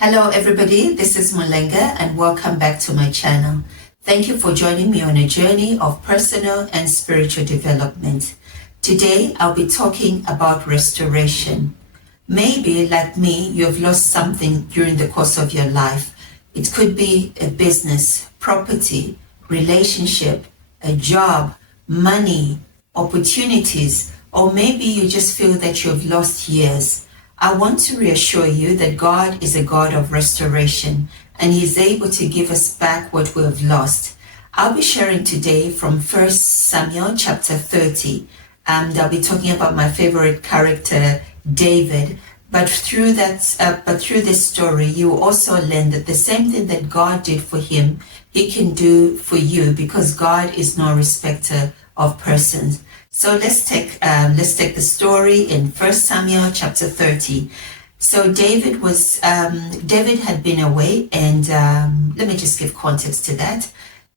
Hello everybody, this is Mulenga and welcome back to my channel. Thank you for joining me on a journey of personal and spiritual development. Today I'll be talking about restoration. Maybe like me, you have lost something during the course of your life. It could be a business, property, relationship, a job, money, opportunities, or maybe you just feel that you have lost years. I want to reassure you that God is a God of restoration and He is able to give us back what we have lost. I'll be sharing today from 1 Samuel chapter 30, and I'll be talking about my favorite character, David. But through this story, you also learn that the same thing that God did for him, He can do for you, because God is no respecter of persons. So let's take the story in 1 Samuel chapter 30. So David had been away, and let me just give context to that.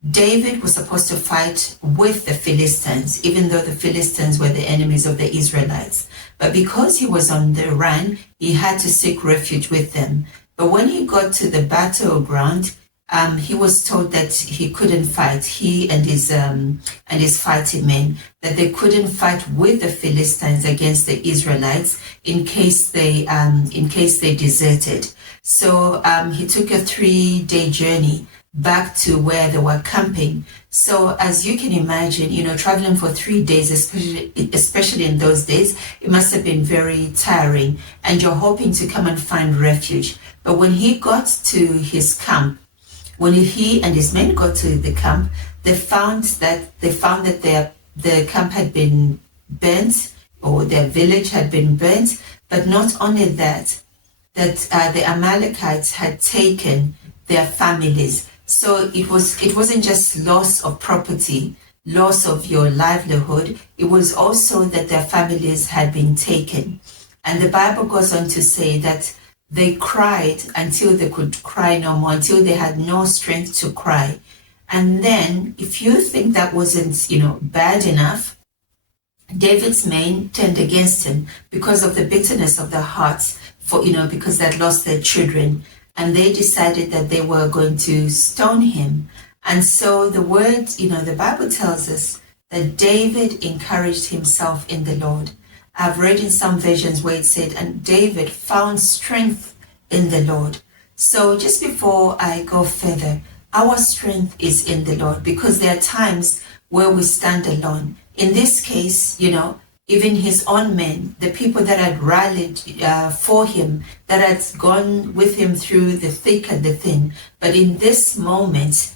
David was supposed to fight with the Philistines, even though the Philistines were the enemies of the Israelites. But because he was on the run, he had to seek refuge with them. But when he got to the battleground, he was told that he couldn't fight. He and his fighting men, that they couldn't fight with the Philistines against the Israelites in case they deserted. So he took a 3-day journey back to where they were camping. So as you can imagine, traveling for 3 days, especially in those days, it must have been very tiring. And you're hoping to come and find refuge. But when he got to his camp, when he and his men got to the camp, they found that the camp had been burnt, or their village had been burnt. But not only that the Amalekites had taken their families. So it wasn't just loss of property, loss of your livelihood. It was also that their families had been taken. And the Bible goes on to say that they cried until they could cry no more, until they had no strength to cry. And then, if you think that wasn't, bad enough, David's men turned against him because of the bitterness of their hearts, because they'd lost their children. And they decided that they were going to stone him. And so the Bible tells us that David encouraged himself in the Lord. I've read in some versions where it said, and David found strength in the Lord. So just before I go further, our strength is in the Lord, because there are times where we stand alone. In this case, even his own men, the people that had rallied for him, that had gone with him through the thick and the thin. But in this moment,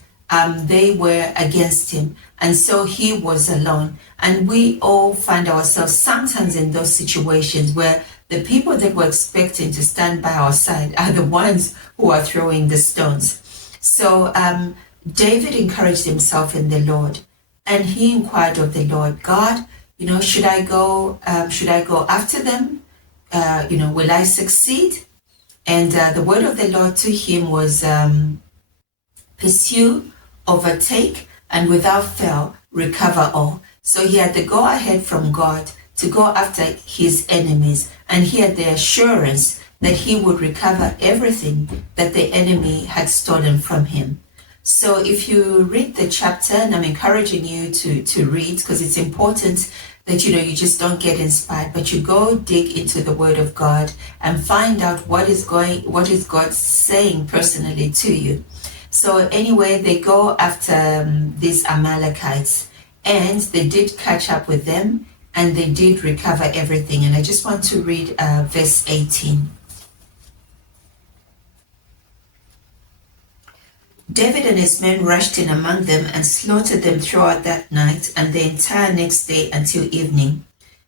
they were against him. And so he was alone. And we all find ourselves sometimes in those situations where the people that we're expecting to stand by our side are the ones who are throwing the stones. So David encouraged himself in the Lord. And he inquired of the Lord, God, should I go after them? Will I succeed? And the word of the Lord to him was, pursue, overtake, and without fail, recover all. So he had the go-ahead from God to go after his enemies. And he had the assurance that he would recover everything that the enemy had stolen from him. So if you read the chapter, and I'm encouraging you to read, because it's important that you just don't get inspired, but you go dig into the Word of God and find out what is God saying personally to you. So anyway, they go after these Amalekites, and they did catch up with them, and they did recover everything. And I just want to read verse 18. David and his men rushed in among them and slaughtered them throughout that night and the entire next day until evening.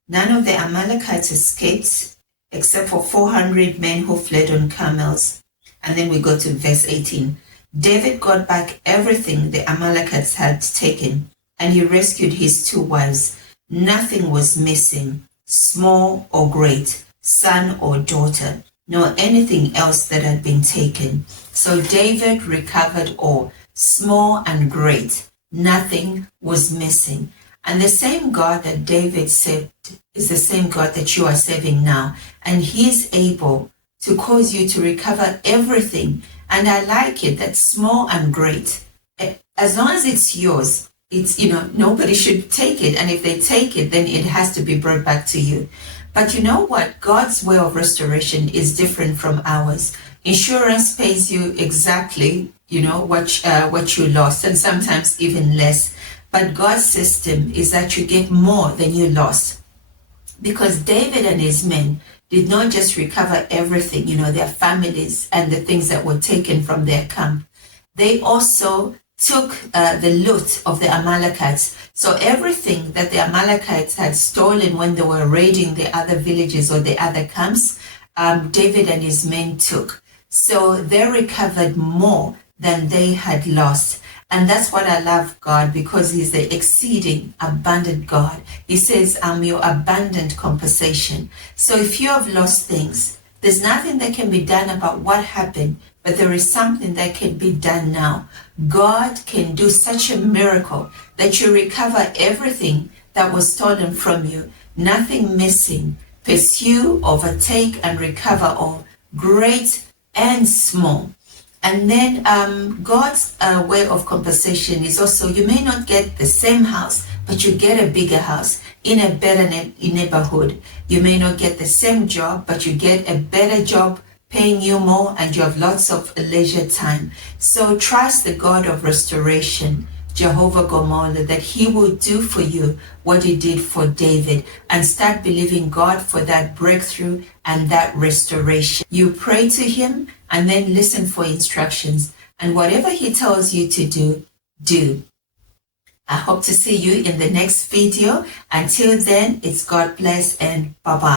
None of the Amalekites escaped, except for 400 men who fled on camels. And then we go to verse 18. David got back everything the Amalekites had taken, and he rescued his 2 wives. Nothing was missing, small or great, son or daughter, nor anything else that had been taken. So David recovered all, small and great. Nothing was missing. And the same God that David saved is the same God that you are serving now. And He is able to cause you to recover everything. And I like it, that small and great. As long as it's yours, it's, nobody should take it. And if they take it, then it has to be brought back to you. But you know what? God's way of restoration is different from ours. Insurance pays you exactly, what you lost, and sometimes even less. But God's system is that you get more than you lost. Because David and his men did not just recover everything, their families and the things that were taken from their camp. They also took the loot of the Amalekites. So everything that the Amalekites had stolen when they were raiding the other villages or the other camps, David and his men took. So they recovered more than they had lost. And that's what I love God, because he's the exceeding abundant God. He says, I'm your abundant compensation. So if you have lost things, there's nothing that can be done about what happened, but there is something that can be done now. God can do such a miracle that you recover everything that was stolen from you, nothing missing. Pursue, overtake, and recover all, great and small. And then God's way of compensation is also, you may not get the same house, but you get a bigger house in a better neighborhood. You may not get the same job, but you get a better job paying you more, and you have lots of leisure time. So trust the God of restoration, Jehovah Gomorrah, that he will do for you what he did for David, and start believing God for that breakthrough and that restoration. You pray to him and then listen for instructions, and whatever he tells you to do, do. I hope to see you in the next video. Until then, it's God bless and bye-bye.